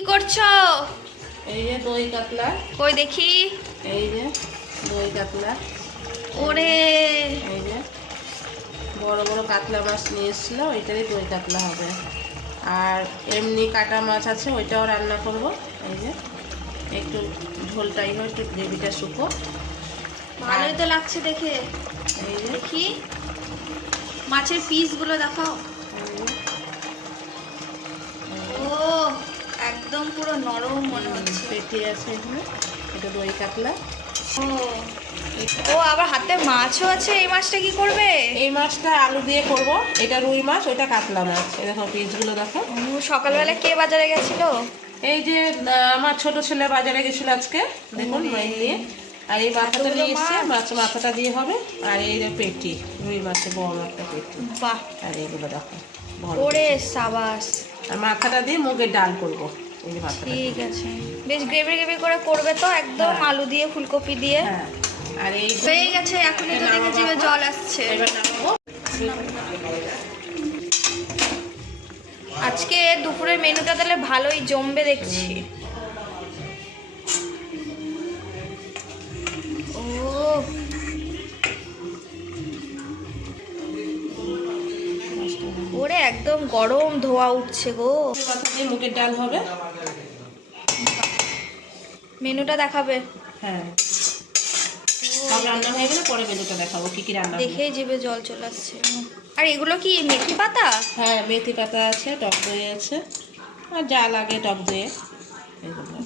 কি করছো? এই যে দই কাতলা। কই দেখি। এই যে দই কাতলা। ওরে এই যে বড় বড় কাতলা মাছ নিয়ে এসেছিল, ওইটারই দই কাতলা হবে। আর এমনি কাটা মাছ আছে, ওইটাও রান্না করব। এই যে একটু ঝোলটাই হয়, একটু গ্রেভিটা শুকো। ভালোই তো লাগছে দেখে। এই যে দেখি মাছের পিসগুলো দেখাও। ও একদম পুরো নরম মনে হচ্ছে। পেটি আছে এখানে, এটা দই কাতলা। ও ও আবার হাতে মাছও আছে। এই মাছটা কি করবে? এই মাছটা আলু দিয়ে করব। এটা রুই মাছ, ওইটা কাতলা মাছ। এই দেখো পিসগুলো দেখো। সকালবেলা কে বাজারে গেছিল? এই যে আমার ছোট ছেলে বাজারে গেছিল আজকে, দেখুন মাইন নিয়ে। আর এই মাথাটা নিয়ে এসছে, মাথাটা দিয়ে হবে। আর এই যে পেটি, রুই মাছের বড় একটা পেটি। বাহ, আর এইগুলো দেখো বড় ওরে পেটি। সাবাস। আর মাথাটা দিয়ে মুগের ডাল করবো। এই যে মাথাটা ঠিক আছে, বেশ গ্রেভি গ্রেভি করে করবে তো একদম। হ্যাঁ। আলু দিয়ে ফুলকপি দিয়ে। হ্যাঁ। আর এই হয়ে গেছে, এখনই তো দেখে জিভে জল আসছে। এবার নামাবো। আজকে দুপুরের মেনুটা তাহলে ভালোই জমবে দেখছি। ও ওরে একদম গরম ধোয়া উঠছে গো। মাথা দিয়ে মুগের ডাল হবে। মেনুটা দেখাবে? হ্যাঁ, সব রান্না হয়ে গেলে পরে মেনুটা দেখাবো কি কি রান্না হবে। দেখেই জিভে জল চলে আসছে। আর এগুলো কি মেথি পাতা? হ্যাঁ, মেথি পাতা আছে, টক দই আছে, আর যা লাগে টক দইয়ে এগুলো।